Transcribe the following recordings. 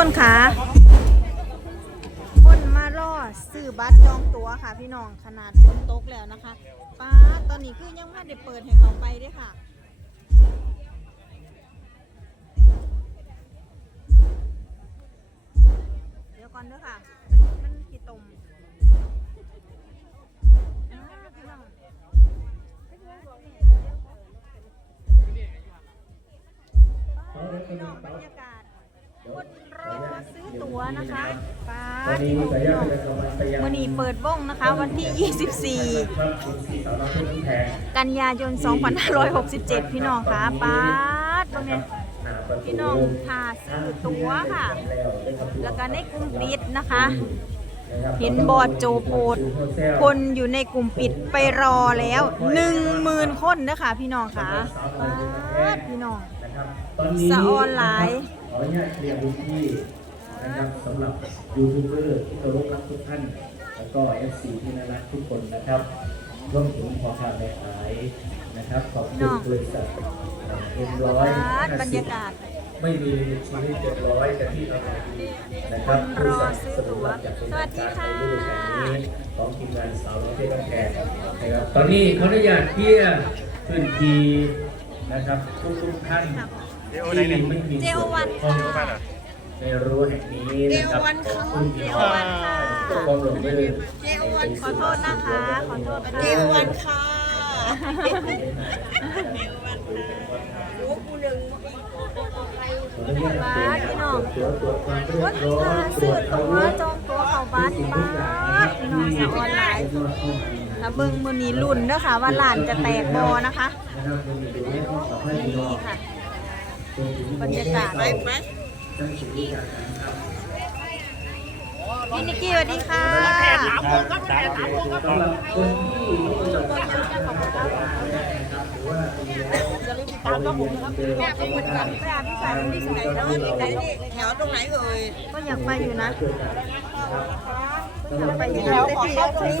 คนขาคนมารอซื้อบัตรจองตั๋วค่ะ พี่น้องขนาดฝนตกแล้วนะคะป้าตอนนี้คือยังไม่ได้เปิดให้เขาไปเด้วยค่ะเดี๋ยวก่อนเด้อค่ะ มันมันกี่ตม วันนี้เปิดวงนะคะ วันที่ 24 กันยายน 2567 พี่น้องค่ะป้าดตรงนี้พี่น้องทาซื้อตั๋วค่ะ แล้วก็ในกลุ่มปิดนะคะ เห็นบอร์ดโจโพดคนอยู่ในกลุ่มปิดไปรอแล้วหนึ่งหมื่นคนนะคะพี่น้องค่ะป๊าดพี่น้องนะครับตอนนี้สะออนหลนุ ญาตเคลียร์พื้นที่นะครับสำหรับยูทูบเบอร์ที่เคารพรักทุกท่าน แล้วก็ FC ที่น่ารักทุกคนนะครับรวมถึงพ่อค้าแม่ขายนะครับ ขอบพี่คุน้ณองบริษัทเอ็มร้อยป๊าดบรรยากาศไม่มีชีวิตเจ็ดร้อยแต่ที่อร่อยดีนะครับคนรอซื้อตั๋วสวัสดีค่ะของทีมงานสาวน้องเทพแพงนะครับตอนนี้เขาอนุญาตเคลียร์พื้นที่นะครับทุกทุกๆท่านที่ไม่มีเจส่ลวนวันเกี่ยวข้องค่ะ ในรั้วแห่งนี้นะครับขอบคุณที่เจลวันค่ะปกป้องลงมือเจลวันขอโทษนะคะ ขอโทษค่ะเจลวันค่ะบ้านพี่น้องตัวตรวจความเรียวับนร้อยมาซื้อตั๋วจองตั๋วเข้าบ้านบ้านพี่น้องสะออนไลน์ถ้าเบิ่งมื้อนี้ลุ้นเด้อค่ะว่าร้านจะแตกบ่นะคะนะครับมันมีดูให้ข้อสอบให้พี่น้องนี่ค่ะบรรยากาศ ไปไหมทั้งสิ่งที่อยากจะทำพี่นิกกี้สวัสดีค่ะสำหรับคนที่จะมาหรือว่ามีแล้วตามก็ผมนะครับแม่ก็เหมือนกันไปอาพี่สายพี่สายไหนเนาะที่ไหนนี่แถวตรงไหนเอ่ยก็อยากไปอยู่นะ ไปอยู่นะแต่ที่แล้วที่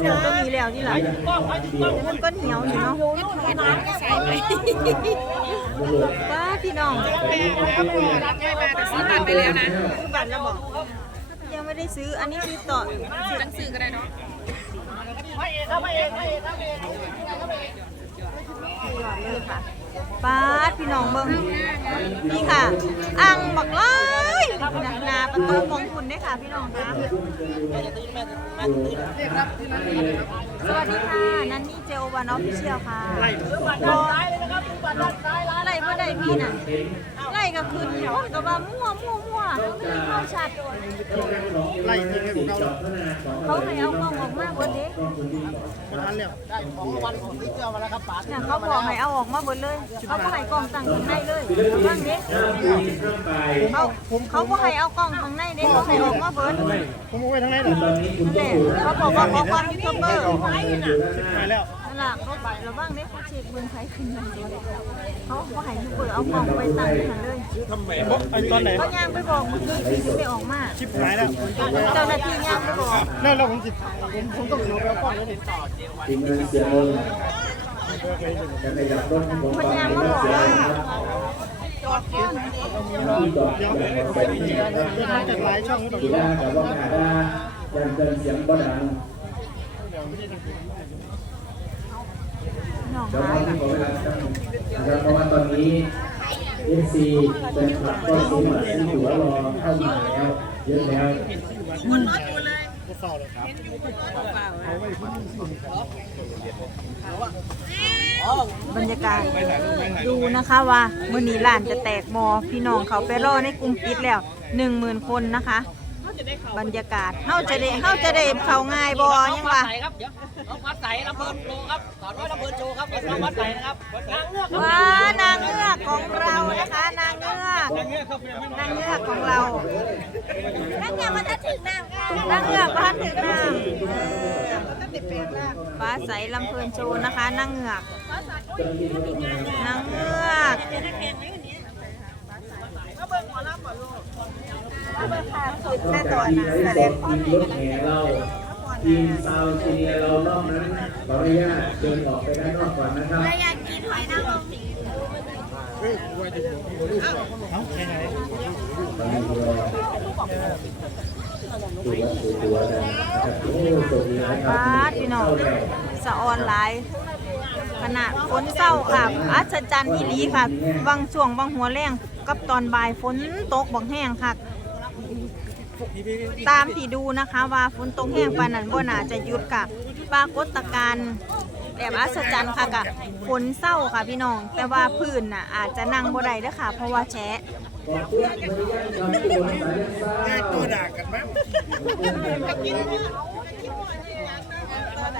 หนึ่งก็มีแล้วนี่แหลังแต่มันก็เหนียวอยู่เนาะป้าพี่น้องย้ายมาแต่ซื้อบัตรไปแล้วนะซื้อบัตรแล้วบอกยังไม่ได้ซื้ออันนี้ซื้อต่อหนังสือก็ได้เนาะ หลอดเลยค่ะป้าดพี่น้องเบิ้งนี่ค่ะอ่างบักไล่นาประตูมองคุณได้ค่ะพี่น้องคะสวัสดีค่ะ นันนี่เจลวันออฟฟิเชียลค่ะ ไล่ไล่เมื่อใดพี่น่ะไล่ก็คืนคนก็ว่ามั่วมั่วมั่วเข้าชัดไล่ที่ให้ผมจอดขาเขาให้เอากล้องออกมาเบิดเด้ก็คุณดีก่อนวันแล้วได้ของราวันของที่เจอมาแล้วครับป๋าเนี่ยเขาบอกให้เอาออกมาเบิดเลยเขาก็ให้กล้องตั้งข้างในเลยบ้างเด้ห้าปีข้าเขาเขาก็ให้เอากล้องข้างในเด้เขาให้ออกมาเบิดผมเอาไว้ทางไหนคือล่ะตอนนี้คุณต้แต่องอยู่เขาบอกว่าขอความยูทูบเบอร์อยู่ด้านหไปแล้ว หละเขาระวังเด้เขาเช็คเบิ่งใครขึ้นมาเขาเขาให้ยูทูบเบอร์เอากล้องไปตั้งนั่นเลยทำไมบอกไอ้ตอนไหนเขาย่างไปบอกเมื่อกี้ที่สิไม่ออกมาชิปหายแล้วเจ้าหน้าที่ย่างไปบอกนั่นแล้วผมจิผมผมต้องเอาไปเอากล้องแล้วดิทีมงานเสียงลงจะในดับรถผมมันฟังย่างไม่มาได้บอกเสียว่านะครับที่ต่อจากแบบนี้นะครับจะทำจากหลายช่องก็ต้องกีฬากับว่าหาดายันเดินเสียงบ่ดังน้อง เดี๋ยวหาเราที่ขอเวลาสักหนึ่งนะครับเพราะว่าตอนนี้เอฟซีเป็นคลับก็ซื้อมาซื้อตั๋วรอเข้ามาแล้วเยอะแล้วก็เฝ้าเลยครับบรรยากาศดูนะคะว่า มือนี้ร้านจะแตกบอพี่น้องเขาไปรอในกลุ่มปิดแล้วหนึ่งหมื่นคนนะคะ บรรยากาศเฮาจะได้เฮาจะได้เข้าง่ายบอยังวะใส่ครับเดี๋ยวน้องวัดใส่ลำเพลินโชว์ครับสอนว่าลำเพลินโชว์ครับน้องวัดใส่นะครับนางเงือกครับว้านางเงือกของเรานะคะนางเงือกนางเงือกของเรานางเงือกมาถึงน้ำค่ะนางเงือกมาถึงน้ำฟ้าใสลำเพลินโชว์นะคะนางเงือกนางเงือก นอกจากทีมไลฟ์สดทีมรถแห่เราทีมซาวเชียร์เรานอกนั้นขออนุญาตเดินออกไปด้านนอกก่อนนะครับเฮ้ยไว้ที่ผมเอาแค่ไหนตอนนี้รอตัวตัวกันนะครับโอ้ตัวนี้นะครับป้าดพี่น้อง สะออนหลายขนาดฝนเศร้าค่ะอัศจรรย์อีหลีค่ะวังช่วงวังหัวแรงกับตอนบ่ายฝนตกบักแห้งค่ะ ตามที่ดูนะคะว่าฝนตกแห้งปานนั้นบ่น่าจะหยุดค่ะปรากฏการณ์แบบอัศจรรย์ค่ะกับฝนเศร้าค่ะพี่น้อง แต่ว่าพื้นน่ะอาจจะนั่งบ่ได้เด้อค่ะ เพราะว่าแฉะตัวด่ากันมั้ง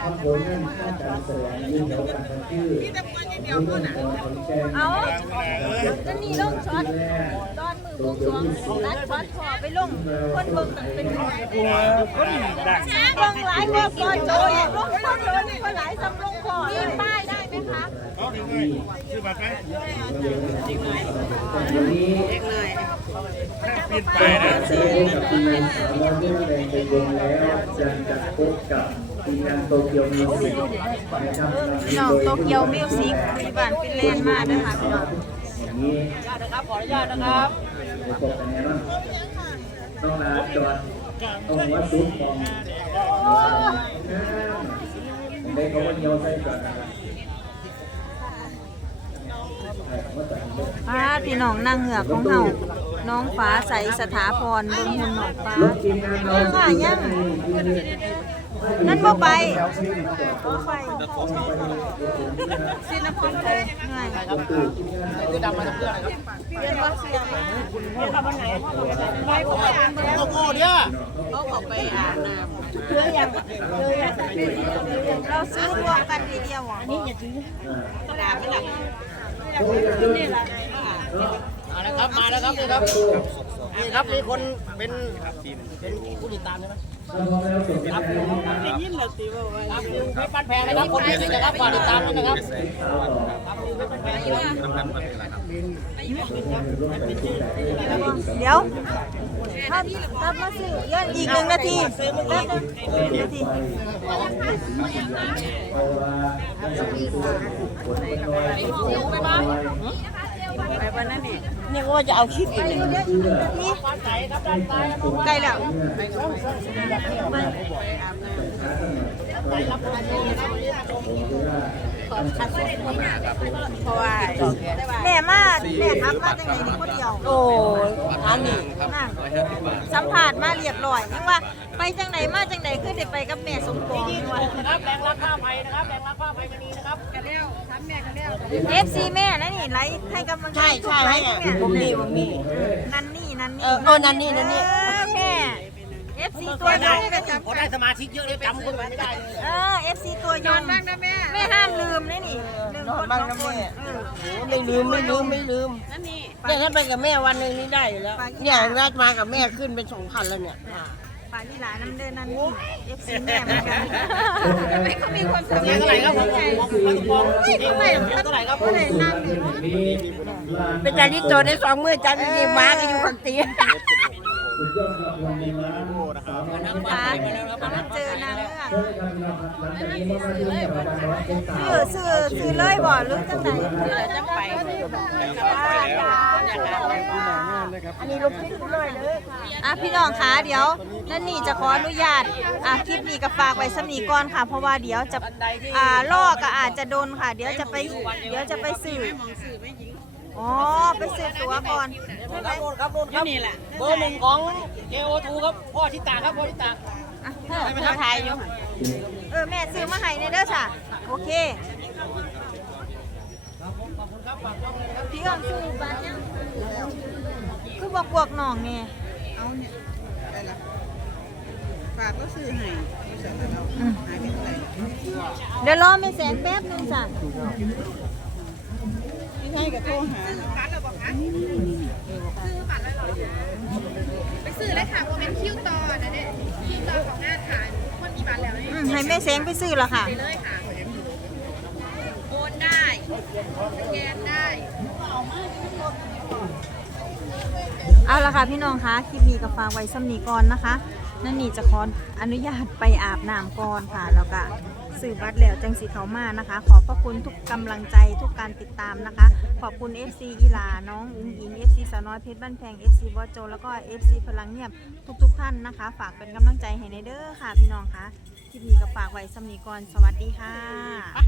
ทำผลงานด้านการแสดงยื่นแล้วกันชื่อเรื่องขอนแจ้งเอาจะนี่ลงช็อตตอนมือบวงสรวงรัดช็อตพอไปลงคนเบิ่งเป็นเบิ่งหลายกว่าก่อนโจยลงคนโจยคนหลายสำลงพอมีป้ายได้ไหมคะเอาถึงไงซื้อบัตรไหมวันนี้ปิดไปก็นะจะได้พบกับทีมงานสาวน้อยเรื่องแรงใจวงแล้วจะจะพบกับ ทีมงานโตเกียวมิวสิกนะครับพี่น้องโตเกียวมิวสิกมีบ้านฟินแลนด์มาด้วยค่ะพี่น้องอย่างนี้ญาตินะครับขออนุญาตนะครับไปพบกันแน่นอนต้องลาจอดต้องวัดซุปมองได้เขาว่าเยียวใส่ก่อนนะครับว่าแต่ผมป้าพี่น้องนางเหงือกของเฮาน้องฟ้าใสสถาพรเบิ่งหุ่นหนองฟ้ารถทีมงานเรายังค่ะยัง นั่นบ่ไปบ่ไปสินพรเลยง่ายคือดำมาจากเพื่อนนะครับเรียนบ่เสียมาโอ้โหเนี่ยเราซื้อรวมกันทีเดียวอะอันนี้อย่าซื้อมาแล้วครับ มาแล้วครับนี่ครับนี่ครับมีคนเป็นเป็นผู้ติดตามใช่ไหมครับได้ยินแล้วสิว่าครับคือเพชรบ้านแพงนะครับคนที่นะครับฝากติดตามด้วยนะครับครับคือเพชรบ้านแพงนะครับเดี๋ยวถ้าถ้ามาซื้อเยอะอีกหนึ่งนาทีซื้อเมื่อกี้นาที ไปวันนั้นนี่นี่ว่าจะเอาคลิปอีกหนึ่งใกล้แล้วเพราะว่าแม่มาแม่ทำมาจังไงนี่คนเดียว โอ้อันนี้นั่งสัมผัสมาเรียบร้อยยังว่า ไปจังไหนมาจังไหนคือได้ไปกับแม่สมปองนี่ว่านะครับแรงรักผ้าไฟนะครับแรงรักผ้าไฟกันนี้นะครับเอฟซีแม่นะนี่ไลฟ์ให้กำลังใจทุกไลฟ์แม่ผมนี่ผมนี่นั่นนี่นั่นนี่เออนั่นนี่นั่นนี่แม่เอฟซีตัวยงก็จำพอได้สมาชิกเยอะเลยจำคนไม่ได้เลยเออเอฟซีตัวยงบ้างนะแม่แม่ห้ามลืมนะนี่ลืมคนสองคนเออไม่ลืมไม่ลืมไม่ลืมเนี่ยถ้าไปกับแม่วันหนึ่งนี่ได้อยู่แล้วเนี่ยนัดมากับแม่ขึ้นเป็นสองพันแล้วเนี่ย ปาลีหลาน้ำเดินนั่นนี่เอฟซีแม่เหมือนกันไม่เขามีความสามารถเท่าไหร่ครับผมผมผมผมเท่าไหร่เท่าไหร่ครับผมนั่งอยู่เป็นจาริโตได้สองมือจารินีมาก็อยู่คนตีสุดยอดครับวันนี้นะฟ้ามาเจอนางเงือกเชิญครับหลังจากนี้มามาดูกับอ ซื้อซื้อซื้อเลยบ่หรือจังไหนจังไปอันนี้ลูกพี่เลยเลยอะพี่น้องคะเดี๋ยวนั่นนี่จะขออนุญาตอะคลิปนี้ก็ฝากไว้สมีก่อนค่ะ เพราะว่าเดี๋ยวจะอ่าล่อก็อาจจะโดนค่ะ เดี๋ยวจะไปเดี๋ยวจะไปซื้ออ๋อไปซื้อตั๋วก่อนใช่ไหมครับโน่นครับโน่นครับนี่แหละเบอร์หนึ่งของ KO2 ครับพ่อทิตาครับพ่อทิตา อะเธอเธอถ่ายอยู่เออแม่ซื้อมาให้ในเด้อจ้ะโอเคพี่กองซื้อบ้านยังคือบอกพวกน้องเนี่ยฝากก็ซื้อให้อืมหายไปเท่าไหร่เดี๋ยวรอไม่แสนแป๊บนึงจ้ะพี่ให้กับโทรหาไปซื้อเลย ค่ะโมเมนต์คิวต่อนะเนี่ยคิวต่อของงานขายคนมีบัตรแล้วนี่อืมให้แม่แสงไปซื้อละค่ะ ไปเลยค่ะโอนได้สแกนได้ เอาละค่ะพี่น้องคะคลิปนี้ก็ฝากไว้ซ้ำนี้ก่อนนะคะนั่นนี่จะขออนุญาตไปอาบน้ำก่อนค่ะ แล้วก็สื่อบัตรแล้วจังสีเขามานะคะ ขอบพระคุณทุกกำลังใจทุกการติดตามนะคะ ขอบคุณ FC อีลา น้องอุ้งอิง FC สาวน้อยเพชรบ้านแพง FC บอโจ แล้วก็ FC พลังเงียบทุกๆท่านนะคะ ฝากเป็นกำลังใจให้ในเด้อค่ะพี่น้องคะคลิปนี้ก็ฝากไว้สำนีก่อนสวัสดีค่ะ